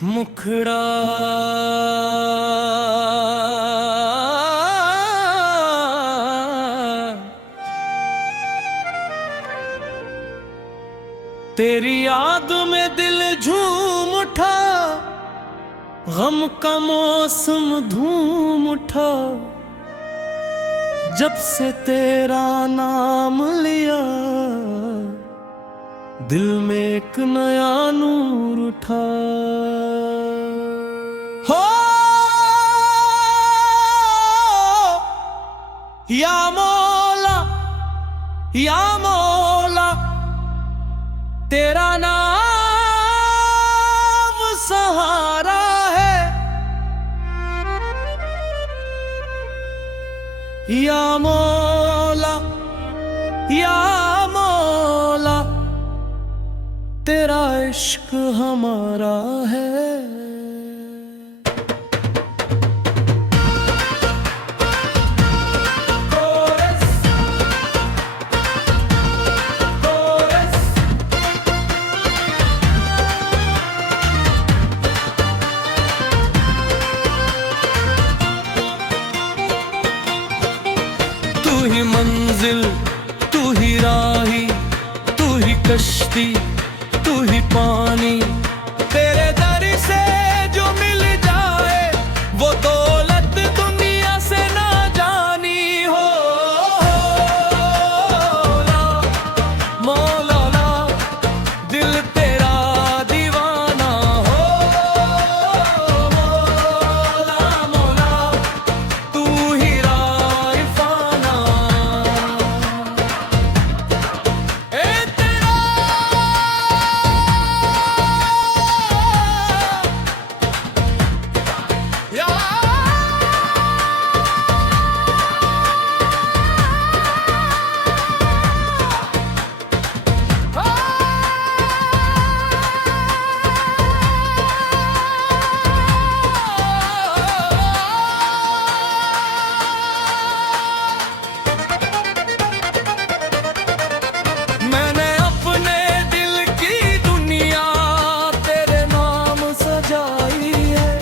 मुखड़ा तेरी याद में दिल झूम उठा, गम का मौसम धूम उठा। जब से तेरा नाम लिया दिल में एक नया नूर उठा। हो या मौला, या मौला, तेरा नाम सहारा है। या मौला, या मौला, तेरा इश्क हमारा है। तू ही मंजिल, तू ही राही, तू ही कश्ती, तू ही पानी। तेरे दर से जो मिल जाए वो दौलत दुनिया से ना जानी हो। मौला ला, दिल तेरा दीवाना हो। मौला मौला, तू ही राइफाना। ए तेरा या मैंने अपने दिल की दुनिया तेरे नाम सजाई है।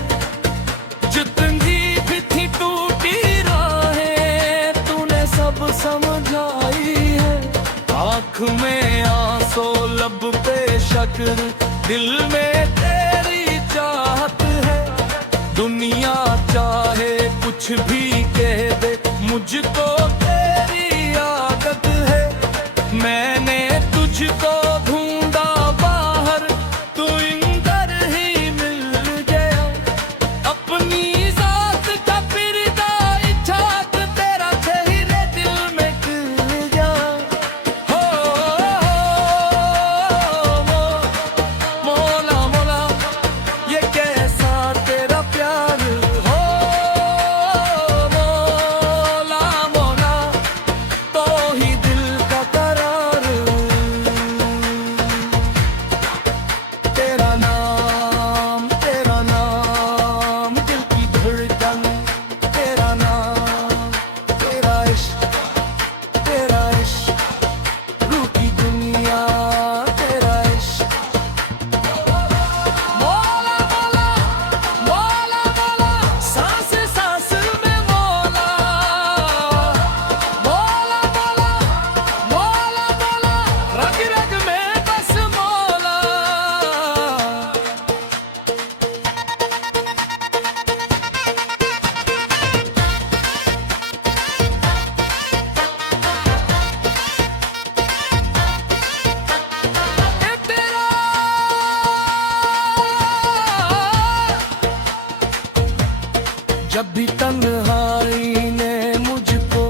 जितनी भी थी टूटी राहें तूने सब समझाई है। आँख में आंसू, लब पे शक्र, दिल में तेरी चाहत है। दुनिया चाहे कुछ भी कह दे, मुझको तेरी आदत है। मैंने तुझको ढूंढा बाहर, तू इंदर ही मिल गया। अपनी जात का फिरदा इच्छाक तेरा चेहरे दिल में खिल गया। हो मौला मौला, ये कैसा तेरा प्यार हो। मौला मौला, तो ही दिल का करार। तेरा नाम, तेरा नाम, दिल की धड़कन। तेरा नाम, तेरा इश्क, तेरा इश्क, रूह की दुनिया। तेरा इश्क मौला मौला, मौला मौला, सांस सांस में मौला। मौला मौला, मौला मौला, रग रग में बस मौला। ए तेरा जब भी तन्हाई ने मुझको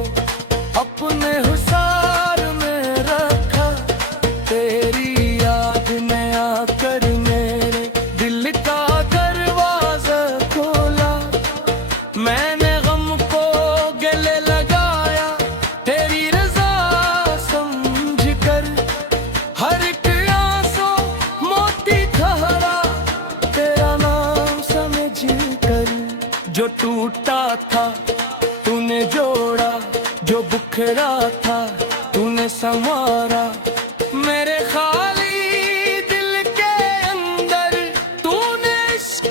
अपने हुसार में रखा, तेरी याद ने आकर मेरे दिल का दरवाजा खोला। मैंने गम को गले लगाया तेरी रजा समझ कर। हर एक आंसू मोती ठहरा तेरा नाम समझ कर। जो टूटा था तूने जोड़ा, जो बिखरा था तूने संवारा। मेरे खाली दिल के अंदर तूने इश्क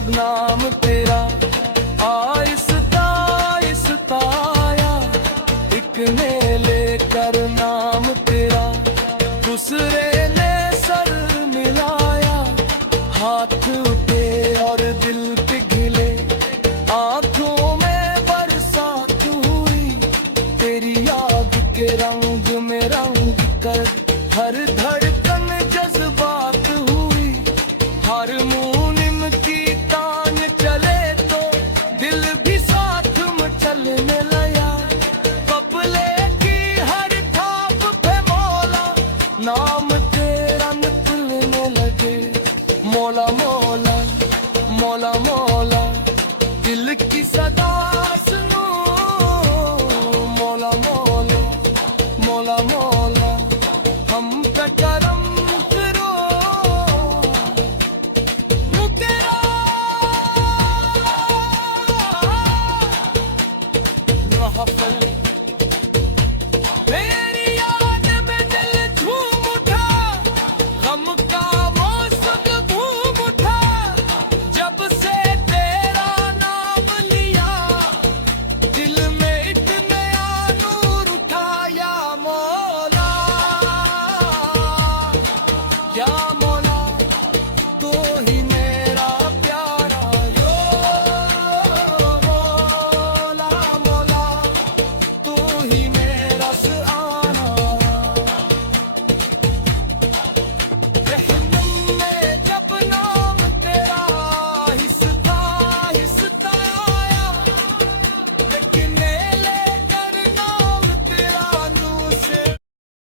जब नाम तेरा आहिस्ता आहिस्ता आया, एक ने लेकर नाम तेरा दूसरे ने सर मिलाया। हाथ उठे और दिल पिघले, आंखों में बरसात हुई, तेरी याद के रंग में रंग कर हर धड़कन जज्बात हुई। हारमोनियम की तान चले तो दिल भी साथ में चलने लगा। कपले की हर थाप पे मौला नाम तेरा निकलने लगे। मौला मौला मौला मौला दिल की सदा सुनो। मौला मौला मौला मौला हम पे कर